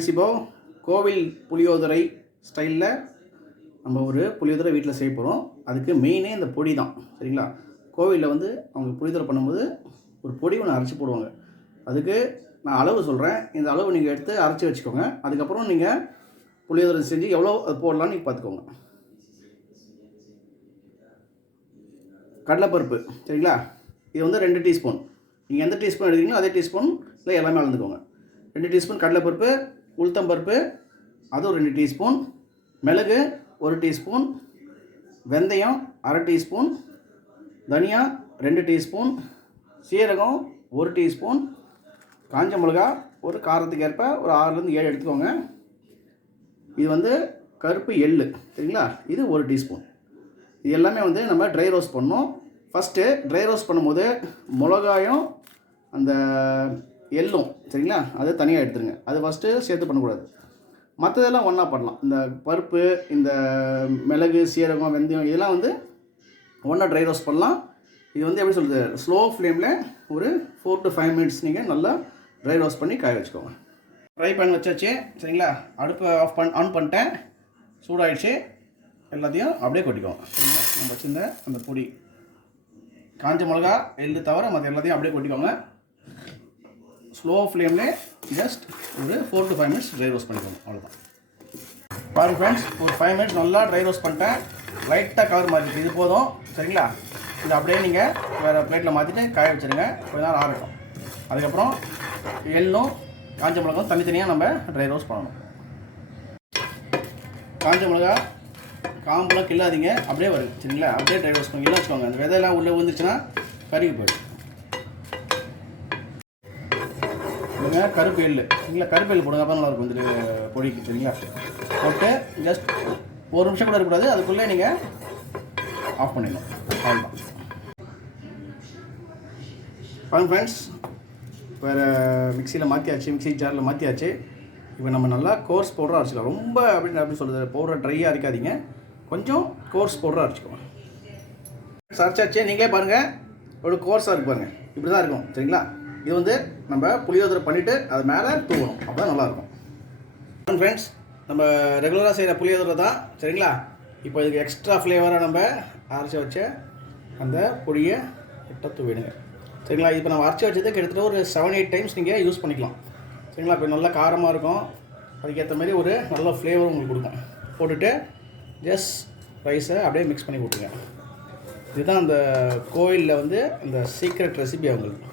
Friends, இப்போது கோவில் புளியோதரை ஸ்டைலில் நம்ம ஒரு புளியோதரை வீட்டில் செய்ய போகிறோம். அதுக்கு மெயினே இந்த பொடி தான். சரிங்களா? கோவிலில் வந்து அவங்க புளியோதரை பண்ணும்போது ஒரு பொடி ஒன்று அரைச்சி போடுவாங்க. அதுக்கு நான் அளவு சொல்கிறேன். இந்த அளவு நீங்கள் எடுத்து அரைச்சி வச்சுக்கோங்க. அதுக்கப்புறம் நீங்கள் புளியோதரை செஞ்சு எவ்வளோ அது போடலான்னு நீங்கள் பார்த்துக்கோங்க. கடலைப்பருப்பு, சரிங்களா? இது வந்து 2 டீஸ்பூன். நீங்கள் எந்த டீஸ்பூன் எடுக்கிறீங்களோ அதே டீஸ்பூன் இல்லை எல்லாமே அளந்துக்கோங்க. 2 டீஸ்பூன் கடலைப்பருப்பு, உளுத்தம்பருப்பு அதுவும் 2 டீஸ்பூன், மிளகு 1 டீஸ்பூன், வெந்தயம் 1/2 டீஸ்பூன், தனியா 2 டீஸ்பூன், சீரகம் 1 டீஸ்பூன், காஞ்ச மிளகா ஒரு காரத்துக்கு ஏற்ப ஒரு 6லேருந்து 7 எடுத்துக்கோங்க. இது வந்து கருப்பு எள்ளு, சரிங்களா? இது 1 டீஸ்பூன். இது எல்லாமே வந்து நம்ம ட்ரை ரோஸ்ட் பண்ணணும். ஃபஸ்ட்டு ட்ரை ரோஸ்ட் பண்ணும்போது மிளகாயும் அந்த எள்ளும், சரிங்களா, அது தனியாக எடுத்துருங்க. அது ஃபஸ்ட்டு சேர்த்து பண்ணக்கூடாது. மற்றதெல்லாம் ஒன்றா பண்ணலாம். இந்த பருப்பு, இந்த மிளகு, சீரகம், வெந்தயம் இதெல்லாம் வந்து ஒன்றா ட்ரை ரோஸ்ட் பண்ணலாம். இது வந்து எப்படி சொல்கிறது, ஸ்லோ ஃப்ளேமில் ஒரு 4 to 5 மினிட்ஸ் நீங்கள் நல்லா ட்ரை ரோஸ்ட் பண்ணி காய வச்சுக்கோங்க. ஃப்ரை பண்ணி வச்சாச்சு, சரிங்களா? அடுப்பை ஆன் பண்ணிட்டேன். சூடாகிடுச்சு. எல்லாத்தையும் அப்படியே கொட்டிக்கோங்க. சரிங்களா? நம்ம வச்சுருந்த அந்த பொடி, காஞ்ச மிளகா, எள்ளு தவிர மற்ற எல்லாத்தையும் அப்படியே கொட்டிக்கோங்க. ஸ்லோ ஃப்ளேமில் ஜஸ்ட் ஒரு 4 to 5 மினிட்ஸ் ட்ரை ரோஸ்ட் பண்ணிக்கோங்க. அவ்வளோதான். பாருங்கள் ஃப்ரெண்ட்ஸ், ஒரு 5 மினிட்ஸ் நல்லா ட்ரை ரோஸ்ட் பண்ணிட்டேன். லைட்டாக கலர் மாற்றிட்டு இது போதும், சரிங்களா? இது அப்படியே நீங்கள் வேறு பிளேட்டில் மாற்றிட்டு காய வச்சுருங்க. கொஞ்ச நேரம் ஆறட்டும். அதுக்கப்புறம் எள்ளும் காஞ்ச மிளகாவும் தனித்தனியாக நம்ம ட்ரை ரோஸ்ட் பண்ணணும். காஞ்ச மிளகா காம்பெல்லாம் கில்லாதீங்க, அப்படியே வருது, சரிங்களா? அப்படியே ட்ரை ரோஸ்ட் பண்ணி வச்சுக்கோங்க. அந்த விதையெல்லாம் உள்ளே விழுந்துச்சுன்னா கருகி போயிடும். இல்லைங்க, கருப்பு எள்ளு, சரிங்களா? கருப்பு எள்ளு போடுங்க, அப்போ நல்லாயிருக்கும் வந்துட்டு பொடிக்கு, சரிங்களா? போட்டு ஜஸ்ட் 1 நிமிஷம் கூட இருக்கக்கூடாது. அதுக்குள்ளே நீங்கள் ஆஃப் பண்ணிடணும். அவ்வளோதான். பாருங்க ஃப்ரெண்ட்ஸ், வேறு மிக்சியில் மாற்றியாச்சு, மிக்சி ஜாரில் மாற்றியாச்சு. இப்போ நம்ம நல்லா கோர்ஸ் பவுடராக அரைச்சிக்கலாம். ரொம்ப அப்படி சொல்கிறது பவுடர் ட்ரையாக அரைக்காதீங்க, கொஞ்சம் கோர்ஸ் பவுடராக அரைச்சிக்கோங்க. அரைச்சாச்சு. நீங்களே பாருங்கள், ஒரு கோர்ஸாக இருக்கு பாருங்கள். இப்படி தான் இருக்கும், சரிங்களா? இது வந்து நம்ம புளியோதரை பண்ணிவிட்டு அது மேலே தூவணும், அப்போ தான் நல்லாயிருக்கும். ஃப்ரெண்ட்ஸ், நம்ம ரெகுலராக செய்கிற புளியோதரை தான், சரிங்களா? இப்போ இதுக்கு எக்ஸ்ட்ரா ஃப்ளேவராக நம்ம அரைச்சி வச்ச அந்த பொடியை கிட்ட தூவிடுங்க, சரிங்களா? இப்போ நம்ம அரைச்சி வச்சது கிட்டத்தட்ட ஒரு 7-8 டைம்ஸ் நீங்கள் யூஸ் பண்ணிக்கலாம், சரிங்களா? இப்போ நல்லா காரமாக இருக்கும். அதுக்கேற்ற மாதிரி ஒரு நல்ல ஃப்ளேவர் உங்களுக்கு கொடுக்கும். போட்டுட்டு ஜஸ்ட் ரைஸை அப்படியே மிக்ஸ் பண்ணி கொடுத்துங்க. இதுதான் அந்த கோயிலில் வந்து இந்த சீக்ரெட் ரெசிபி அவங்களுக்கு.